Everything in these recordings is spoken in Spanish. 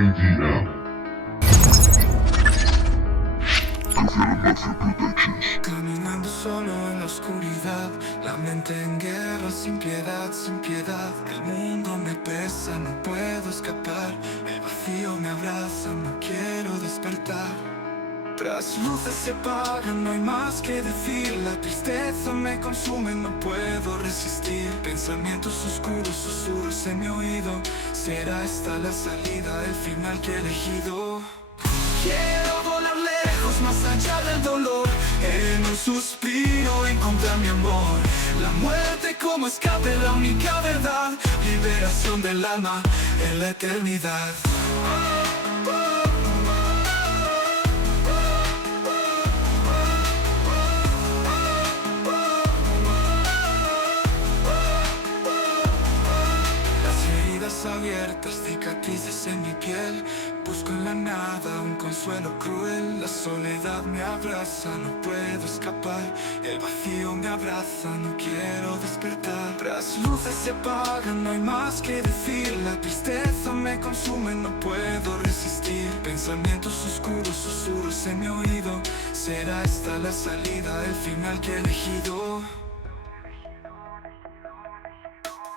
KDM. Caminando solo en la oscuridad, la mente en guerra, sin piedad, sin piedad. El mundo me pesa, no puedo escapar. El vacío me abraza, no quiero despertar. Tras luces se apagan, no hay más que decir. La tristeza me consume, no puedo resistir. Pensamientos oscuros, susurros en mi oído. ¿Será esta la salida, el final que he elegido? Quiero volar lejos, más allá del dolor. En un suspiro encontrar mi amor. La muerte como escape, la única verdad. Liberación del alma en la eternidad. Abiertas, cicatrices en mi piel. Busco en la nada un consuelo cruel. La soledad me abraza, no puedo escapar. El vacío me abraza, no quiero despertar. Tras luces se apagan, no hay más que decir. La tristeza me consume, no puedo resistir. Pensamientos oscuros, susurros en mi oído. ¿Será esta la salida, el final que he elegido?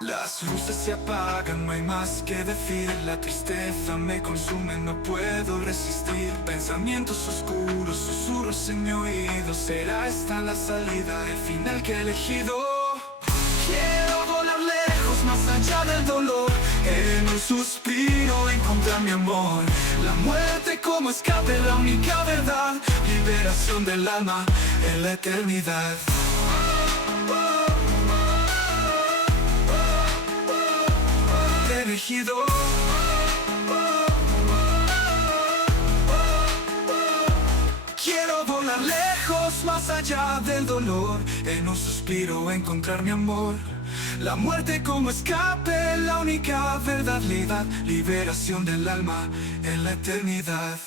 Las luces se apagan, no hay más que decir. La tristeza me consume, no puedo resistir. Pensamientos oscuros, susurros en mi oído. ¿Será esta la salida, el final que he elegido? Quiero volar lejos, más allá del dolor. En un suspiro encontrar mi amor. La muerte como escape, la única verdad. Liberación del alma en la eternidad. Elegido. Quiero volar lejos, más allá del dolor. En un suspiro encontrar mi amor. La muerte como escape, la única verdad. Liberación del alma en la eternidad.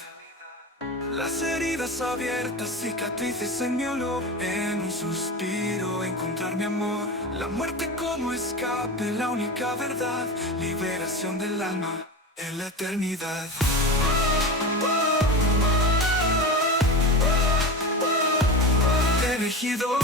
Las heridas abiertas, cicatrices en mi olor. En un suspiro encontrar mi amor. La muerte como escape, la única verdad. Liberación del alma en la eternidad. Elegido.